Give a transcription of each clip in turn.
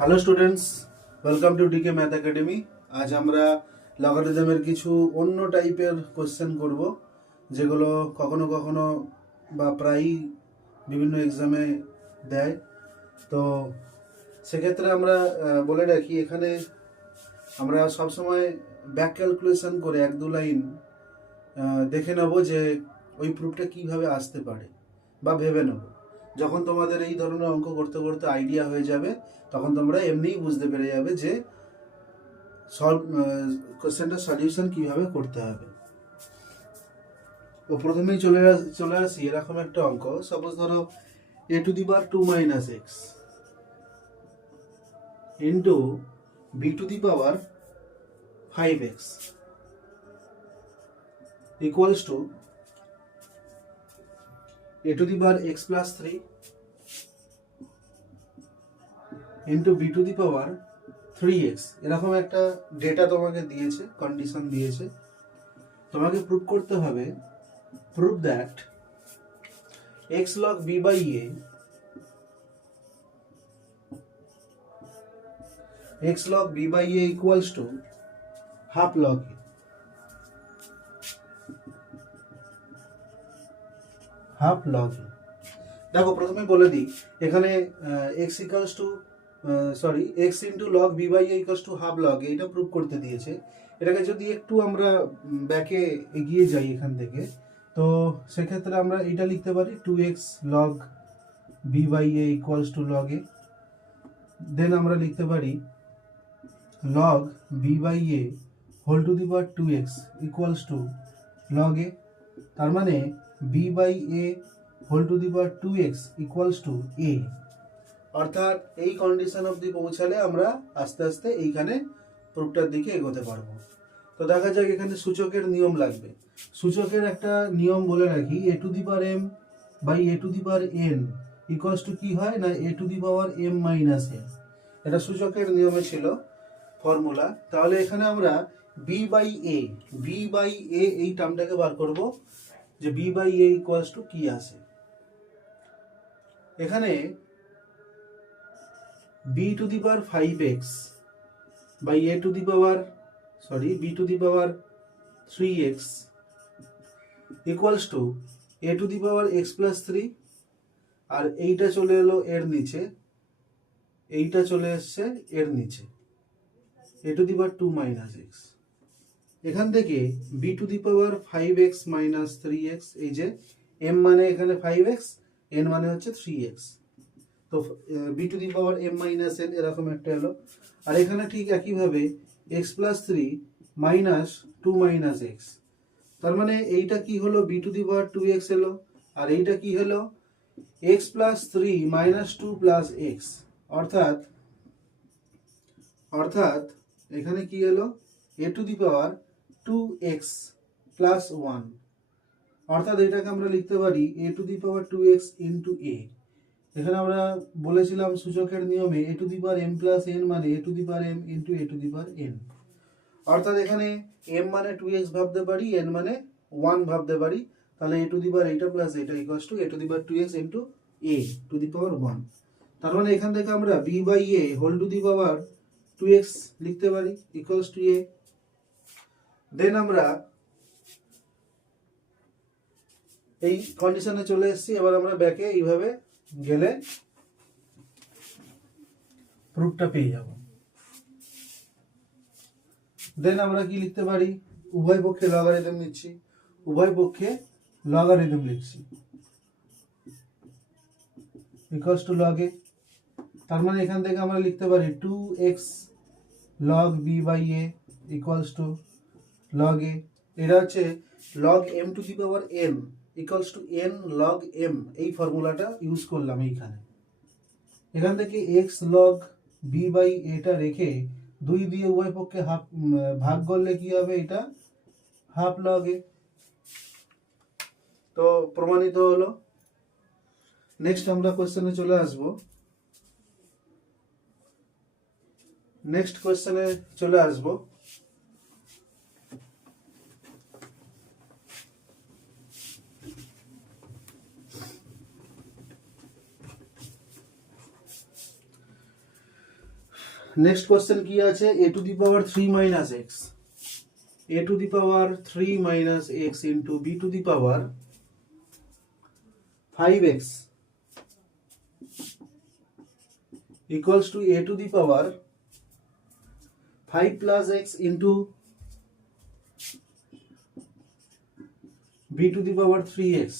Hello students, welcome to DK math academy. আজ আমরা লগারিদমের কিছু অন্য টাইপের কোশ্চেন করব, যেগুলো কখনো কখনো বা প্রায়ই বিভিন্ন এক্সামে দেয়। তো সেক্ষেত্রে আমরা বলে রাখি, এখানে আমরা সবসময় ব্যাক ক্যালকুলেশন করে এক দু লাইন দেখে নেব যে ওই প্রুফটা কীভাবে আসতে পারে, বা ভেবে নেব। যখন তোমাদের এই ধরনের অঙ্ক করতে করতে আইডিয়া হয়ে যাবে, তখন তোমরা এমনিই বুঝতে পেরে যাবে যে কোশ্চেনটার সলিউশন কীভাবে করতে হবে। তো প্রথমেই চলে আসি এরকম একটা অঙ্ক। সাপোজ ধরো a to the power 2 minus x into b to the power 5x equals to a to the power x plus 3 into b to the power 3x। এরকম একটা ডেটা তোমাকে দিয়েছে, কন্ডিশন দিয়েছে। তোমাকে প্রুভ করতে হবে, prove that x log b by a equals to half log a। Half log A. দেখো প্রথমে বলে দিই, এখানে x equals to x into log B by A equals to half log, এইটা প্রুভ করতে দিয়েছে। এটাকে যদি একটু আমরা ব্যাকে এগিয়ে যাই এখান থেকে, তো সেক্ষেত্রে আমরা এটা লিখতে পারি 2x log B by A equals to log A. Then আমরা লিখতে পারি log B by A whole to the power 2x equals to log A. তার মানে B by A whole to the power 2x equals to a। অর্থাৎ এই condition অবধি পৌঁছালে আমরা আস্তে আস্তে এইখানে প্রুফটার দিকে এগোতে পারবো। তো দেখা যাক, এখানে সূচকের নিয়ম লাগবে। সূচকের একটা নিয়ম বলে রাখি, a to the power m by a to the power n equals to কি হয় না a to the power m minus n। এটা সূচকের নিয়মে ছিল ফর্মুলা। তাহলে এখানে আমরা b বাই a এই টার্মটাকে বার করব, যে b by a equals to কি আসে। এখানে b to the power 5x by a to the power b to the power 3x equals to a to the power x plus 3, আর এইটা চলে এলো এর নিচে, এইটা চলে এসছে এর নিচে, a to the power 2 minus x। এখান থেকে b to the power 5x minus 3x, এই যে m মানে এখানে 5x, n মানে হচ্ছে 3x, তো b to the power m minus n এরকম একটা এলো। আর এখানে ঠিক একইভাবে x plus 3 minus 2 minus x। তার মানে এইটা কি হলো, b to the power 2x এলো, আর এইটা কি হলো x plus 3 minus 2 plus x। অর্থাৎ এখানে কি এলো a to the power 2x plus 1। অর্থাৎ এটাকে আমরা লিখতে পারি a to the power 2x into a। এখানে আমরা বলেছিলাম সূচকের নিয়মে a to the power m plus n মানে a to the power m into a to the power n। অর্থাৎ এখানে m মানে 2x ভাবতে পারি, n মানে 1 ভাবতে পারি। তাহলে a টু দি পাওয়ার এইটা প্লাস এটা equals to a to the power 2x into a to the power 1। তার মানে এখান থেকে আমরা b by a whole to the power 2x লিখতে পারি ইকুয়ালস টু a। দেন আমরা এই কন্ডিশনে চলে এসেছি। এবার আমরা ব্যাকে এইভাবে গেলে প্রুফটা পেয়ে যাব। দেন আমরা কি লিখতে পারি, উভয় পক্ষে লগারিদম নিচ্ছি, উভয় পক্ষে লগারিদম লিখছি ইকুয়ালস টু লগ এ। তার মানে এখান থেকে আমরা লিখতে পারি 2x log b by a equals to log a। এটা হচ্ছে log m to the power n equals to n log m, এই ফর্মুলাটা ইউজ করলাম এইখানে। এখান থেকে x log b বাই এটা রেখে 2 দিয়ে উভয় পক্ষে ভাগ করলে কি হবে, এটা হাফ log a। তো প্রমাণিত হলো। নেক্সট আমরা কোশ্চেনে চলে আসবো। নেক্সট কোশ্চেন কি আছে, a to the power 3 minus x, a to the power 3 minus x into b to the power 5x equals to a to the power 5 plus x into b to the power 3x,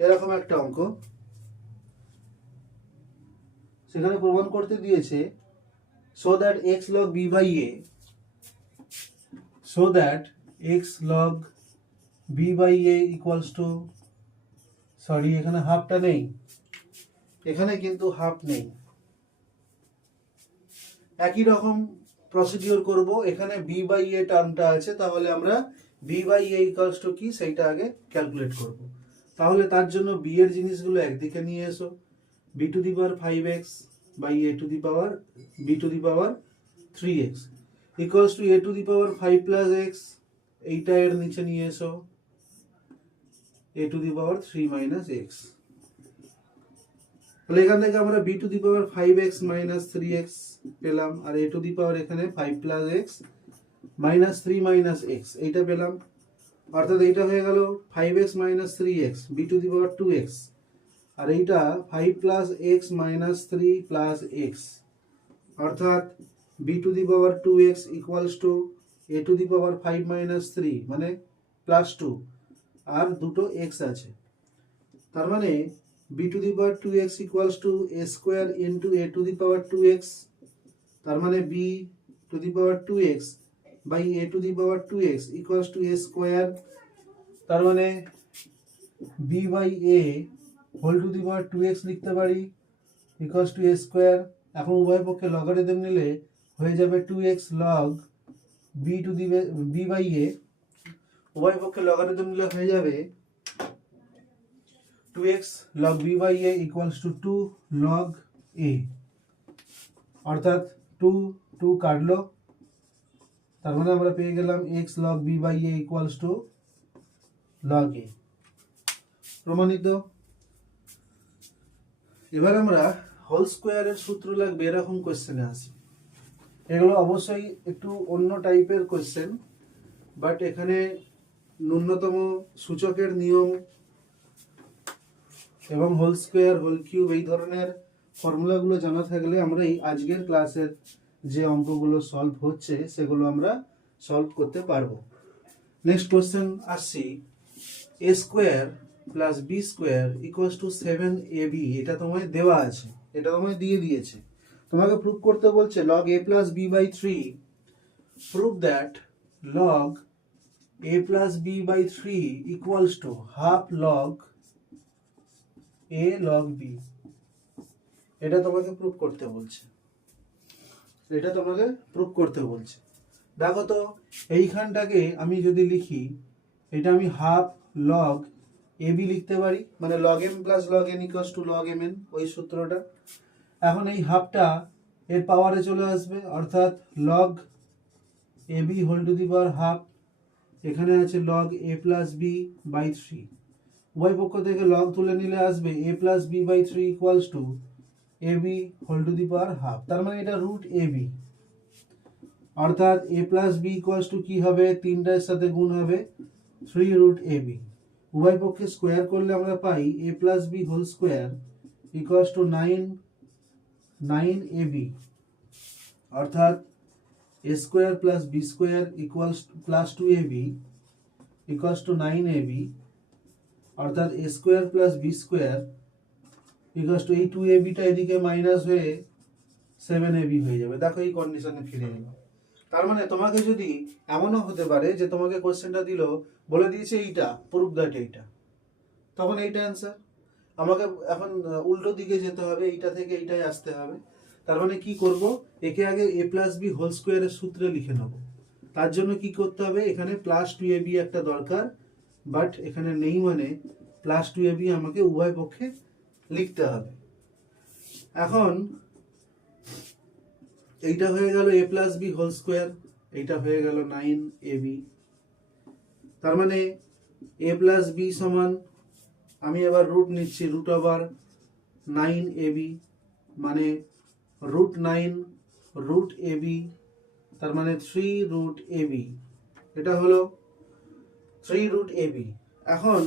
এরকম একটা অঙ্ক। সেখানে প্রমাণ করতে দিয়েছে so that x log b by a, so that x log b by a equals to, sorry এখানে হাফটা নেই, এখানে কিন্তু হাফ নেই, একই রকম প্রসিডিওর করব। এখানে b বাই a টার্মটা আছে, তাহলে আমরা b by a equals to কি সেইটা আগে ক্যালকুলেট করব। তাহলে তার জন্য b এর জিনিসগুলো একদিকে নিয়ে এসো, b to the power 5x by a to the power b to the power 3x equals to a to the power 5 plus x, এইটা এর নিচে নিয়ে এসো a to the power 3 minus x। তাহলে এখান থেকে আমরা b to the power 5x minus 3x পেলাম, আর a টু দি পাওয়ার এখানে 5 plus x minus 3 minus x এইটা পেলাম, অর্থাৎ এইটা হয়ে গেল 5x minus 3x b to the power 2x, আর এইটা 5 plus x minus 3 plus x, অর্থাৎ b to the power 2x equals to a to the power 5 minus 3 মানে প্লাস 2, আর দুটো x আছে, তার মানে b to the power 2x equals to a square into a to the power 2x, তার মানে b to the power 2x by a to the power 2x equals to a square, তার মানে b by a whole to the power 2x লিখতে পারি equals to a square। এখন উভয় পক্ষে logarithm নিলে হয়ে যাবে 2x log b to the b by a, উভয় পক্ষে লগারিদম নিলে হয়ে যাবে 2x log b by a equals to 2 log a, অর্থাৎ 2 কাটলো, তার মানে আমরা পেয়ে গেলাম x log b by a equals to log a, প্রমাণিত। এবার আমরা হোল স্কোয়ারের সূত্র লাগবে এরকম কোশ্চেনে আসি। এগুলো অবশ্যই একটু অন্য টাইপের কোশ্চেন, বাট এখানে ন্যূনতম সূচকের নিয়ম এবং হোল স্কোয়ার হোল কিউব এই ধরনের ফর্মুলাগুলো জানা থাকলে আমরা এই আজকের ক্লাসের যে অঙ্কগুলো সলভ হচ্ছে সেগুলো আমরা সলভ করতে পারবো। নেক্সট কোশ্চেন আসছি, A square plus B square equals to 7ab, এটা তোমায় দেওয়া আছে, এটা তোমায় দিয়ে দিয়েছে, তোমাকে প্রুভ করতে বলছে log a plus b by 3, prove that log a plus b by 3 equals to half log a log b, এটা তোমাকে প্রুভ করতে বলছে, এটা তোমাকে প্রুভ করতে বলছে। দেখো তো এইখানটাকে আমি যদি লিখি, এটা আমি হাফ লগ এ বি লিখতে পারি, মানে log M plus log N equals to log M N, ওই সূত্রটা। এখন এই হাফটা এর পাওয়ারে চলে আসবে, অর্থাৎ log A B whole to the power half, এখানে আছে log A plus B by 3, উভয় পক্ষ থেকে লগ তুলে নিলে আসবে a plus B by 3 equals to A B whole to the power half, তার মানে এটা রুট এ বি, অর্থাৎ a plus B equals to কি হবে, তিনটার সাথে গুণ হবে 3 রুট এ বি, উভয় পক্ষে স্কোয়ার করলে আমরা পাই a plus B whole square equals to 9 ab, অর্থাৎ a square plus B square equals plus 2ab equals to 9ab, অর্থাৎ a square plus B square equals to এই 2ab টা এদিকে মাইনাস হয়ে 7ab হয়ে যাবে। দেখো এই কন্ডিশনে ফিরে এলো। তার মানে তোমাকে যদি এমনও হতে পারে যে তোমাকে কোশ্চেনটা দিল, বলে দিয়েছে এইটা প্রুভ দ্যাট এইটা, তখন এইটা অ্যান্সার, আমাকে এখন উল্টো দিকে যেতে হবে, এইটা থেকে এইটাই আসতে হবে। তার মানে কি করব, একে আগে a প্লাস বি হোল স্কোয়ারের সূত্রে লিখে নেব। তার জন্য কি করতে হবে, এখানে প্লাস 2ab একটা দরকার, বাট এখানে নেই, মানে প্লাস 2ab আমাকে উভয় পক্ষে লিখতে হবে। এখন এইটা হয়ে গেল a plus B whole square, এইটা হয়ে গেল 9ab, তার মানে a প্লাস বি সমান, আমি এবার রুট নিচ্ছি, রুট ওভার 9ab মানে রুট 9 রুট এ বি, তার মানে 3 রুট এ বি, এটা হলো 3 রুট এ বি। এখন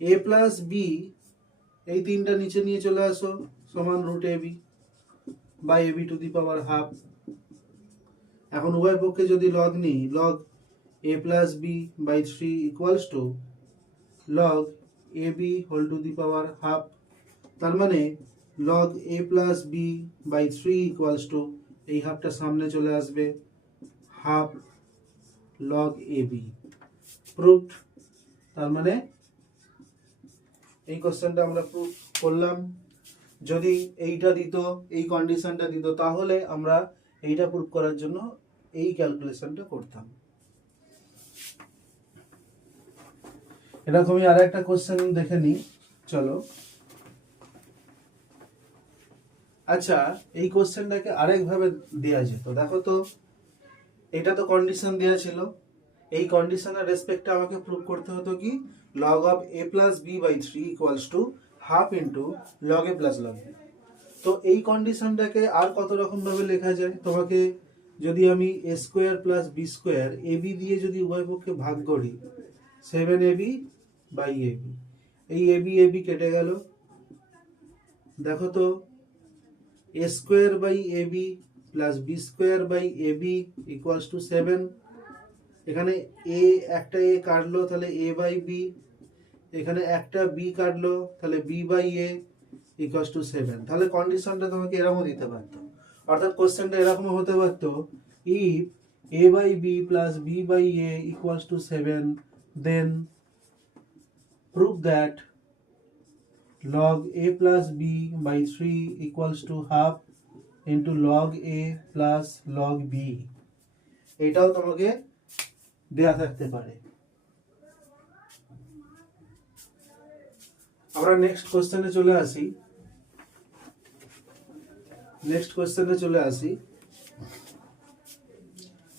এ প্লাস বি, এই তিনটা নিচে নিয়ে চলে আসো, সমান রুট এ বি বা A B to the power half. এখন উভয় পক্ষে যদি লগ নিই, log A plus B by 3 equals to log A B whole to the power half, তার মানে log A plus B by 3 equals to, এই হাফটা সামনে চলে আসবে, half log A B. Proved. তার মানে এই কোশ্চেনটা আমরা প্রুভ করলাম। যদি এইটা দিত, এই কন্ডিশনটা দিত, তাহলে আমরা এইটা প্রুভ করার জন্য এই ক্যালকুলেশনটা করতাম। এরকমই আর একটা কোশ্চেন দেখে নিই, চলো। আচ্ছা, এই কোশ্চেনটাকে আরেকভাবে দেওয়া যেত, দেখো তো, এটা তো কন্ডিশন দেওয়া ছিল, এই কন্ডিশনের রেসপেক্টে আমাকে প্রুভ করতে হতো কি, log of A plus B by 3 equals to half into log A plus log B. তো এই কন্ডিশনটাকে আর কত রকম ভাবে লেখা যায়, তোমাকে যদি আমি এ square plus B square A B দিয়ে যদি উভয় পক্ষে ভাগ করি, 7ab বাই এবি, এই এবি কেটে গেল, দেখো তো, A square by AB plus B square by AB equals to 7। এখানে এ, একটা এ কাটলো, তাহলে এ বাই বি, এখানে একটা বি কাটলো, তাহলে B by A equals to 7। তাহলে কন্ডিশনটা তোমাকে এরকম দিতে পারতো, অর্থাৎ কোশ্চেনটা এরকম হতে পারতো, if A by B plus B by A equals to 7, then prove that log a plus b by 3 equals to half into log a plus log b। এটাও তোমাকে দেয়া থাকতে পারে। আমরা নেক্সট কোশ্চেনে চলে আসি।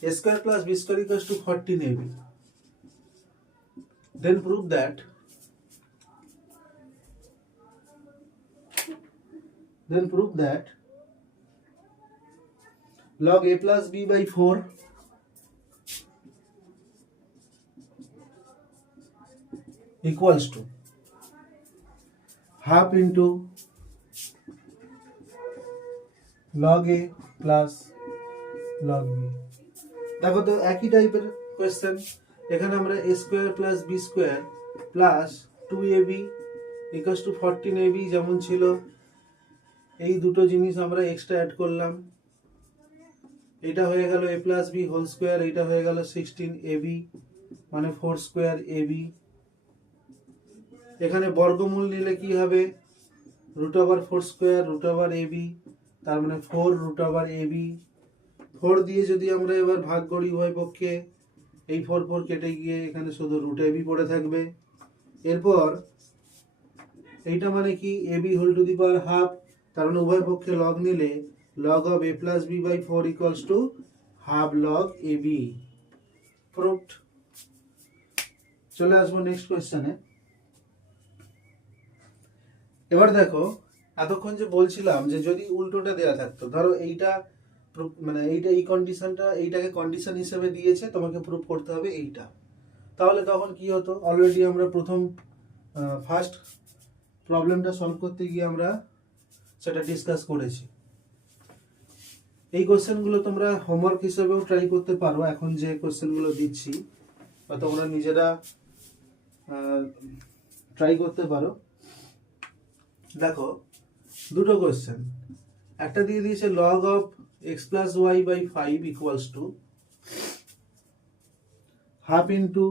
a square plus b square equals to 14ab, then prove that log a plus b by 4 equals to half into log a plus log b। দেখো তো একই টাইপের কোয়েশ্চেন, এখানে আমরা a square plus B square plus 2ab equals to 14ab যেমন ছিল, এই দুটো জিনিস আমরা এক্সট্রা অ্যাড করলাম, এটা হয়ে গেল a plus B whole square, এটা হয়ে গেল 16ab মানে 4 স্কোয়ার ab। এখানে বর্গমূল নিলে কি হবে, root over 4 square root over ab, তার মানে 4 রুট ওভার ab। 4 দিয়ে যদি আমরা এবার ভাগ করি উভয় পক্ষে, এই 4 কেটে গিয়ে এখানে শুধু রুট ab পড়ে থাকবে। এরপর এইটা মানে কি, ab whole to the power half, তার মানে উভয় পক্ষে লগ নিলে log of a plus b by 4 equals to half log ab। Proved. চলে আসবো নেক্সট কোয়েশ্চেনে। এবার দেখো, এতক্ষণ যে বলছিলাম যে যদি উল্টোটা দেয়া থাকতো, ধরো এইটা মানে এইটা, এই কন্ডিশনটা, এইটাকে কন্ডিশন হিসেবে দিয়েছে, তোমাকে প্রুভ করতে হবে এইটা, তাহলে তখন কি হতো, অলরেডি আমরা ফার্স্ট প্রবলেমটা সলভ করতে গিয়ে আমরা সেটা ডিসকাস করেছি। এই কোশ্চেনগুলো তোমরা হোমওয়ার্ক হিসেবেও ট্রাই করতে পারো, এখন যে কোশ্চেনগুলো দিচ্ছি, বা তোমরা নিজেরা ট্রাই করতে পারো। দেখো দুটো কোশ্চেন, একটা দিয়ে দিয়েছে log of x plus y by 5 equals to half into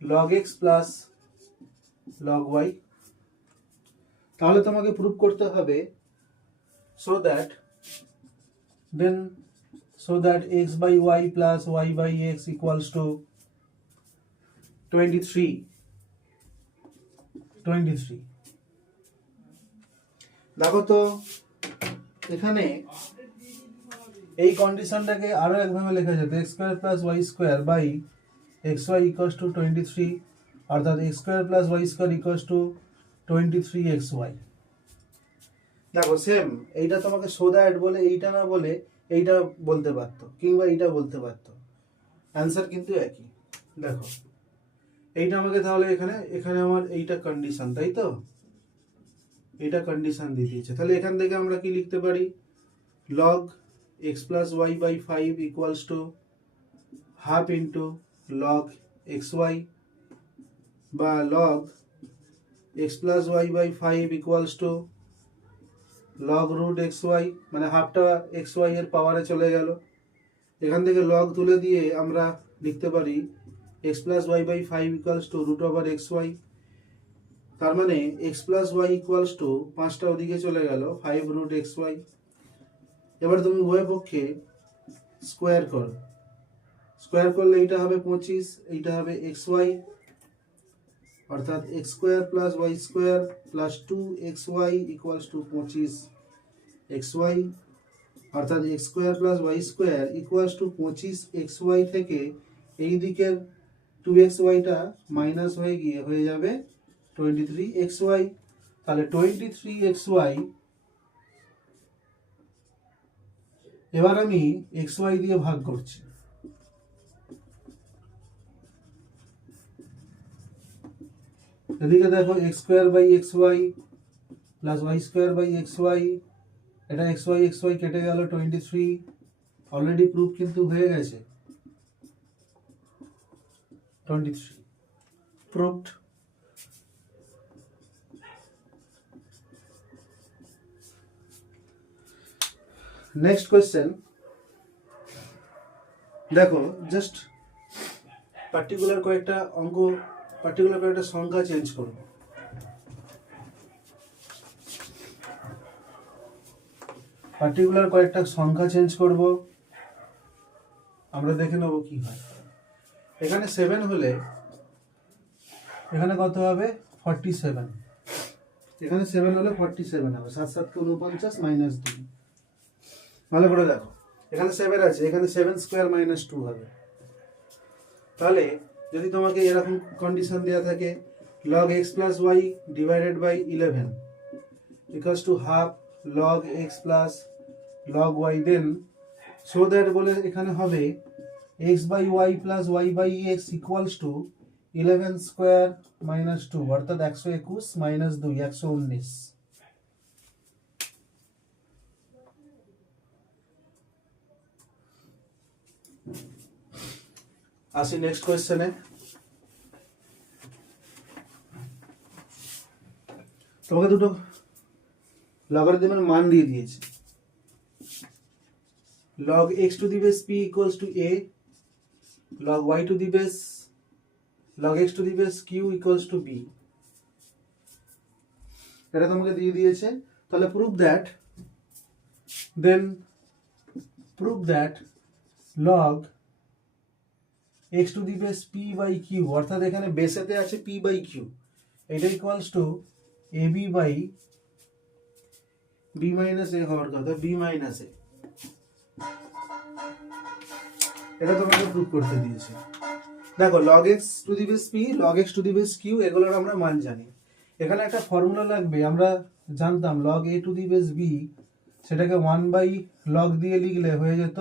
log x plus log y। তাহলে তোমাকে প্রুভ করতে হবে so that x by y plus y by x equals to 23। দেখো তো, এখানে এই কন্ডিশনটাকে আরো একভাবে লেখা যেত, x square plus y square by xy equals to 23, অর্থাৎ x square plus y square equals to 23xy। দেখো সেম, এইটা তোমাকে সো দ্যাট বলে এইটা না বলে এইটা বলতে পারতো, কিংবা এইটা বলতে পারতো, অ্যান্সার কিন্তু একই। দেখো এইটা আমাকে তাহলে এখানে এখানে আমার এইটা কন্ডিশন, তাই তো, এইটা কন্ডিশন দিয়ে দিয়েছে। তাহলে এখান থেকে আমরা কি লিখতে পারি, log x plus y by 5 equals to half into log xy, বা log x plus y by 5 equals to log root xy, মানে হাফটা xy এর পাওয়ারে চলে গেল। এখান থেকে log তুলে দিয়ে আমরা লিখতে পারি x plus y by 5 equals to root over xy, তার মানে x plus y equals to 5টা ওদিকে চলে গেল 5 root xy। এবার তুমি উভয় পক্ষে স্কোয়ার করো, স্কোয়ার করলে এইটা হবে 25, এইটা হবে xy, অর্থাৎ x square plus y square plus 2xy equals to 25xy, অর্থাৎ x square plus y square equals two 25xy থেকে এই দিকের 2xyটা মাইনাস হয়ে গিয়ে হয়ে যাবে 23xy। তাহলে 23xy, এবার আমি xy দিয়ে ভাগ করছি, এদিকে দেখো x square by xy plus y square by xy, এটা xy কেটে গেল 23, অলরেডি প্রুফ কিন্তু হয়ে গেছে 23 প্রুফড। নেক্সট কোয়েশ্চেন দেখো, জাস্ট পার্টিকুলার কয়েকটা অঙ্ক, পার্টিকুলার কয়েকটা সংখ্যা চেঞ্জ করব। পার্টিকুলার কয়েকটা সংখ্যা চেঞ্জ করব, আমরা দেখে নেব কি হয়। এখানে 7 হলে এখানে কত হবে 47, এখানে 7 হলে 47 হবে, 7 7 49 মাইনাস 2। ভালো করে দেখো, এখানে 7 আছে, এখানে 7 স্কোয়ার মাইনাস 2 হবে। তাহলে যদি তোমাকে এরকম কন্ডিশন দেওয়া থাকে log x plus y divided by 11 equals to half log x plus log y, then so that বলে এখানে হবে x by y plus y by x equals to 11 square minus 2, অর্থাৎ 121 minus 2 119। আসি নেক্সট কোয়েশ্চেনে। তোমাকে দুটো লগারিদমের মান দিয়ে দিয়েছে, log x to the base p equals to a, log y to the base log x to the base q equals to b, এটা তোমাকে দিয়ে দিয়েছে। তাহলে prove that, then prove that log x to the base p by q, অর্থাৎ এখানে বেসেতে আছে p by q, এটা equals two ab by b minus a হওয়ার কথা, b minus a, এটা তোমাকে প্রুভ করতে দিয়েছে। দেখো log x to the base p, log x to the base q, এগুলোর আমরা মান জানি। এখানে একটা ফর্মুলা লাগবে, আমরা জানতাম log a to the base b, সেটাকে 1 by log দিয়ে লিখলে হয়ে যেত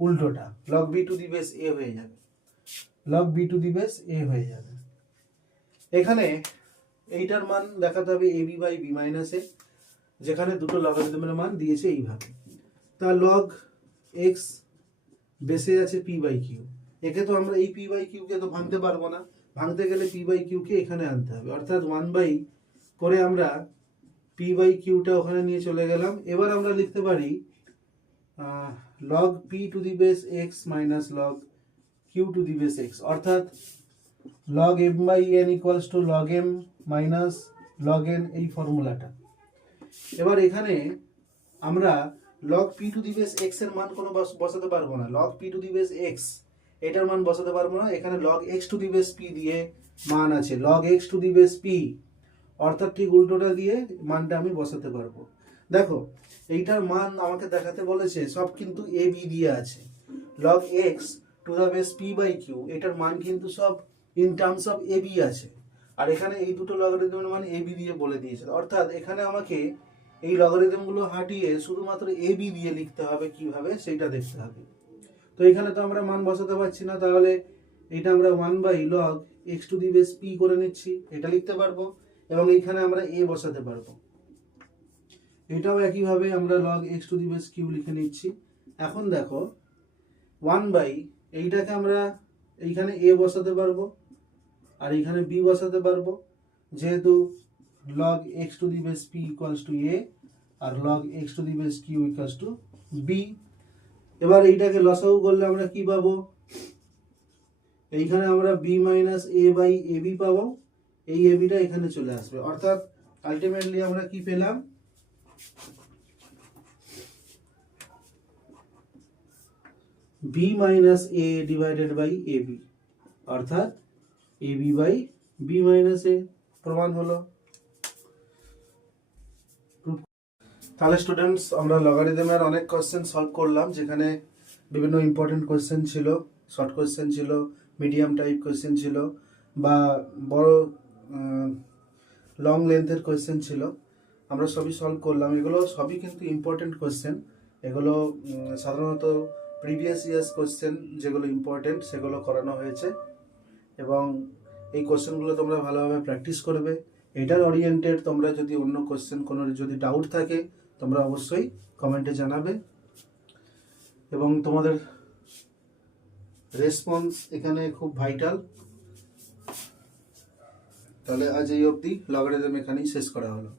উল্টোটা, log b to the base a হয়ে যাবে, log b to the base a হয়ে যাবে। এখানে এইটার মান দেখাতে হবে ab by b minus a, যেখানে দুটো লগারিদমের মান দিয়েছে এইভাবে। তা log x বেসে আছে p by q, একে তো আমরা এই p by q কে তো ভাঙতে পারবো না, ভাঙতে গেলে p by q কে এখানে আনতে হবে, অর্থাৎ 1 by করে আমরা p by q টা ওখানে নিয়ে চলে গেলাম। এবার আমরা লিখতে পারি log p to the base x minus log q to the base x, অর্থাৎ log m by n equals to log m minus log n, এই ফর্মুলাটা। এবার এখানে আমরা log p to the base x এর মান কোনো বসাতে পারবো না, log p to the base x এটার মান বসাতে পারবো না, এখানে log x to the base p দিয়ে মান আছে, log x to the base p, অর্থাৎ ঠিক উল্টোটা দিয়ে মানটা আমি বসাতে পারবো। দেখো এইটার মান আমাকে দেখাতে বলেছে, সব কিন্তু a b দিয়ে আছে, log x to the base p by q, এটার মান কিন্তু সব ইন টার্মস অফ ab আছে, আর এখানে এই দুটো লগারিদমের মান ab দিয়ে বলে দিয়েছে, অর্থাৎ এখানে আমাকে এই লগারিদমগুলো হাঁটিয়ে শুধুমাত্র এ বি দিয়ে লিখতে হবে কিভাবে সেইটা দেখতে হবে। তো এখানে তো আমরা মান বসাতে পারছি না, তাহলে এটা আমরা 1/log x to the base p করে নিচ্ছি, এটা লিখতে পারবো। এবং এইখানে আমরা a বসাতে পারবো, এটাও একইভাবে আমরা log x to the base q লিখে নিচ্ছি। এখন দেখো 1/ এইটাকে আমরা এইখানে a বসাতে পারবো আর এইখানে b বসাতে পারবো, যেহেতু log x to the base p equals to a আর log x to the base q equals to b। এবার এইটাকে লসাগু করলে আমরা কি পাবো, এইখানে আমরা b minus a by ab পাবো, এই abটা এখানে চলে আসবে, অর্থাৎ আলটিমেটলি আমরা কি পেলাম, b minus a divided by ab, অর্থাৎ ab by b minus a প্রমাণ হলো। তাহলে স্টুডেন্টস আমরা লগারিদমের অনেক কোশ্চেন সলভ করলাম, যেখানে বিভিন্ন ইম্পর্টেন্ট কোশ্চেন ছিল, শর্ট কোশ্চেন ছিল, মিডিয়াম টাইপ কোশ্চেন ছিল, বা বড় লং লেন্থের কোশ্চেন ছিল, আমরা সবই সলভ করলাম। এগুলো সবই কিন্তু ইম্পর্টেন্ট কোশ্চেন, এগুলো সাধারণত প্রিভিয়াস ইয়ার্স কোশ্চেন যেগুলো ইম্পর্টেন্ট সেগুলো করানো হয়েছে, এবং এই কোশ্চেনগুলো তোমরা ভালোভাবে প্র্যাকটিস করবে। এটার ওরিয়েন্টেড তোমরা যদি অন্য কোশ্চেন কোনো যদি ডাউট থাকে তোমরা অবশ্যই কমেন্টে জানাবে, এবং তোমাদের রেসপন্স এখানে খুব ভাইটাল। তাহলে আজ এই অবধি লগারিদম এখানেই শেষ করা হলো।